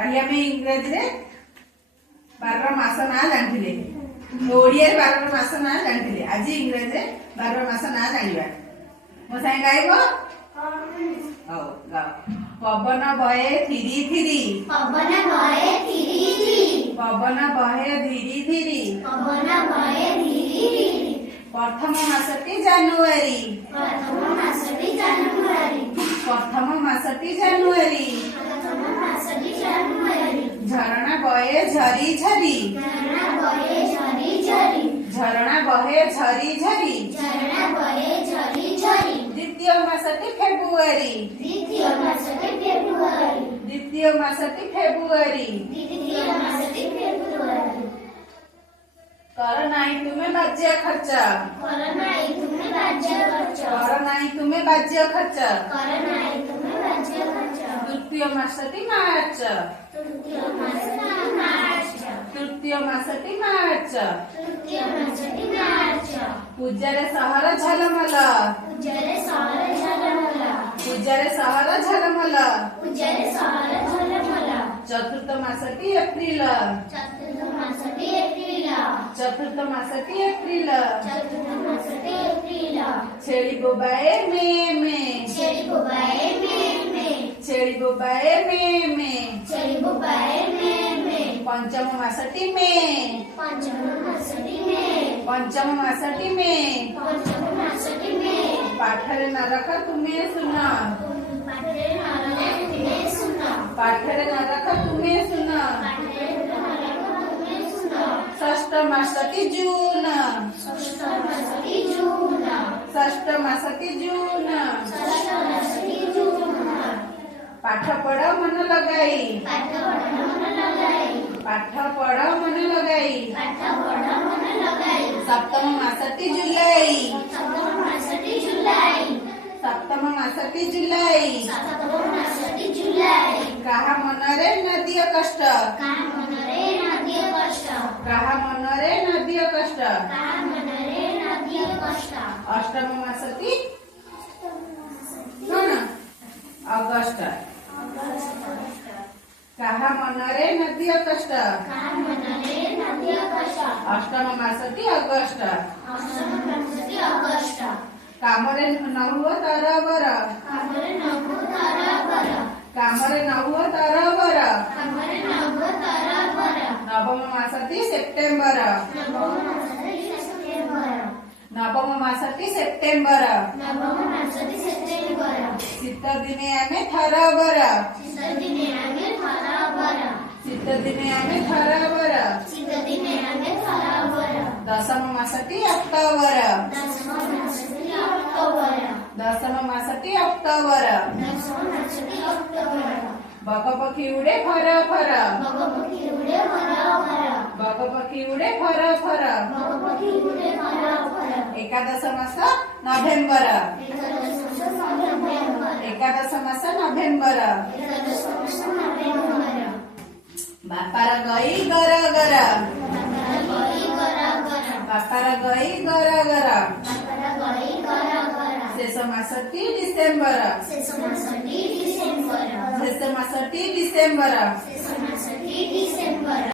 କାଲି ଆମେ ଇଂରାଜୀରେ 12ର ମାସ ନାଁ ଜାଣିଥିଲେ, ଓଡ଼ିଆରେ 12ର ମାସ ନାଁ ଜାଣିଥିଲେ। ଆଜି ଇଂରାଜୀରେ 12ର ମାସ ନାଁ ଜାଣିବା। ମୋ ସାଙ୍ଗେ ଗାଇବ? ହଉ ଗାଅ। ପବନ ବହେ ଥିରି ଥିରି, ପବନ ବହେ ଥିରି ଥିରି, ପବନ ବହେ ଧୀରି ଧୀରି, ପବନ ବହେ ଧିରି ଧିରି। ପ୍ରଥମ ମାସଟି ଜାନୁଆରୀ, ପ୍ରଥମ ମାସଟି ଜାନୁଆରୀ, ପ୍ରଥମ ମାସଟି ଜାନୁଆରୀ। ପ୍ରଥମ ମାସଟି ଜାନୁଆରୀ। ଝରଣା ବହେ ଝରି ଝରି, ଝରଣା ବହେ ଝରି ଝରି, ଝରଣା ବହେ ଝରି ଝରି। ଝରଣା ବହେ ଝରି ଝରି। ଦ୍ୱିତୀୟ ମାସଟି ଫେବୃଆରୀ, ଦ୍ୱିତୀୟ ମାସଟି ଫେବୃଆରୀ, ଦ୍ୱିତୀୟ ମାସଟି ଫେବୃଆରୀ। ଦ୍ୱିତୀୟ ମାସଟି ଫେବୃଆରୀ। କର ନାହିଁ ତୁମେ ବାଜ୍ୟ ଖର୍ଚ୍ଚ, କର ନାହିଁ ତୁମେ ବାଜ୍ୟ ଖର୍ଚ୍ଚ, କର ନାହିଁ ତୁମେ ବାଜ୍ୟ ଖର୍ଚ୍ଚ। କର ନାହିଁ ତୁମେ ବାଜ୍ୟ ଖର୍ଚ୍ଚ। ତୃତୀୟ ମାସଟି ମାର୍ଚ୍ଚ, ତୃତୀୟ ମାସଟି ମାର୍ଚ୍ଚ, ତୃତୀୟ ମାସଟି ମାର୍ଚ୍ଚ। ତୃତୀୟ ମାସଟି ମାର୍ଚ୍ଚ। ପୂଜାରେ ସହର ଝଲମଲ, ପୂଜାରେ ସହର ଝଲମଲ, ପୂଜାରେ ସହର ଝଲମଲ। ପୂଜାରେ ସହର ଝଲମଲ। ଚତୁର୍ଥ ମାସଟି ଏପ୍ରିଲ, ଚତୁର୍ଥ ମାସଟି ଏପ୍ରିଲ, ଚତୁର୍ଥ ମାସଟି ଏପ୍ରିଲ। ଚତୁର୍ଥ ମାସଟି ଏପ୍ରିଲ। ଛେଳି ବୋବାଏ ମେ ମେ, ଛେଳି ବୋବାଏ ମେ ମେ, ଛେଳି ବୋବାଏ ମେ ମେ। ଛେଳି ବୋବାଏ ମେ ମେ। ପଞ୍ଚମ ମାସଟି ମେ, ପଞ୍ଚମ ମାସଟି ମେ, ପଞ୍ଚମ ମାସଟି ମେ। ପଞ୍ଚମ ମାସଟି ମେ। ପାଠରେ ନରକ ତୁମେ ଶୁନ, ପାଠରେ ନରକ ତୁମେ ଶୁନ, ପାଠରେ ନରକ ତୁମେ ଶୁନ। ପାଠରେ ନରକ ତୁମେ ଶୁନ। ଷଷ୍ଠ ମାସଟି ଜୁନ, ଷଷ୍ଠ ମାସଟି ଜୁନ, ଷଷ୍ଠ ମାସଟି ଜୁନ। ଷଷ୍ଠ ମାସଟି ଜୁନ। ପାଠ ପଢ ମନ ଲଗାଇ, ପାଠ ପଢ ମନ ଲଗାଇ, ପାଠ ପଢ ମନ ଲଗାଇ। ପାଠ ପଢ ମନ ଲଗାଇ। ସପ୍ତମ ମାସଟି ଜୁଲାଇ, ସପ୍ତମ ମାସଟି ଜୁଲାଇ, ସପ୍ତମ ମାସଟି ଜୁଲାଇ। ସପ୍ତମ ମାସଟି ଜୁଲାଇ। କାହା ମନରେ ନ ଦିଅ କଷ୍ଟ, କାହା ମନରେ ନ ଦିଅ କଷ୍ଟ, କାହା ମନରେ ନ ଦିଅ କଷ୍ଟ। କାହା ମନରେ ନ ଦିଅ କଷ୍ଟ। ଅଷ୍ଟମ ମାସଟି କଣ? ଅଗଷ୍ଟ। କାହା ମନରେ ନ ଦିଅ କଷ୍ଟ। କାହା ମନରେ ନ ଦିଅ କଷ୍ଟ। ଅଷ୍ଟମ ମାସଟି ଅଗଷ୍ଟ। ଅଷ୍ଟମ ମାସଟି ଅଗଷ୍ଟ। କାମରେ ନ ହୁଅ ତରବର, କାମରେ ନ ହୁଅ ତରବର, କାମରେ ନ ହୁଅ ତରବର। କାମରେ ନ ହୁଅ ତରବର। ନବମ ମାସଟି ସେପ୍ଟେମ୍ବର, ନବମ ମାସଟି ସେପ୍ଟେମ୍ବର, ନବମ ମାସଟି ସେପ୍ଟେମ୍ବର। ନବମ ମାସଟି ସେପ୍ଟେମ୍ବର। ଶୀତ ଦିନେ ଆମେ ଥରବର, ଶୀତ ଦିନେ ଆମେ ତରବର, ଶୀତ ଦିନେ ଆମେ ଥରବର। ଶୀତ ଦିନେ ଆମେ ତରବର। ଦଶମ ମାସଟି ଅକ୍ଟୋବର, ଦଶମ ମାସଟି ଅକ୍ଟୋବର, ଦଶମ ମାସଟି ଅକ୍ଟୋବର। ଦଶମ ମାସଟି ଅକ୍ଟୋବର। ବଗ ପକ୍ଷୀ ଉଡେ ଫର ଫର, ବଗ ପକ୍ଷୀ ଉଡେ ଫର ଫର, ବଗ ପକ୍ଷୀ ଉଡେ ଫର ଫର। ବଗ ପକ୍ଷୀ ଉଡେ ଫର ଫର। ଏକାଦଶ ମାସ ନଭେମ୍ବର, ଏକାଦଶ ମାସ ନଭେମ୍ବର, ଏକାଦଶ ମାସ ନଭେମ୍ବର। ଏକାଦଶ ମାସ ନଭେମ୍ବର। ବାପାର ଗଈ ଗର ଗର, ବାପାର ଗଈ ଗର ଗର, ବାପାର ଗଈ ଗର ଗର। ବାପାର ଗଈ ଗର ଗର। ଶେଷ ମାସଟି ଡିସେମ୍ବର, ଶେଷ ମାସଟି ଡିସେମ୍ବର, ଶେଷ ମାସଟି ଡିସେମ୍ବର। ଶେଷ ମାସଟି ଡିସେମ୍ବର।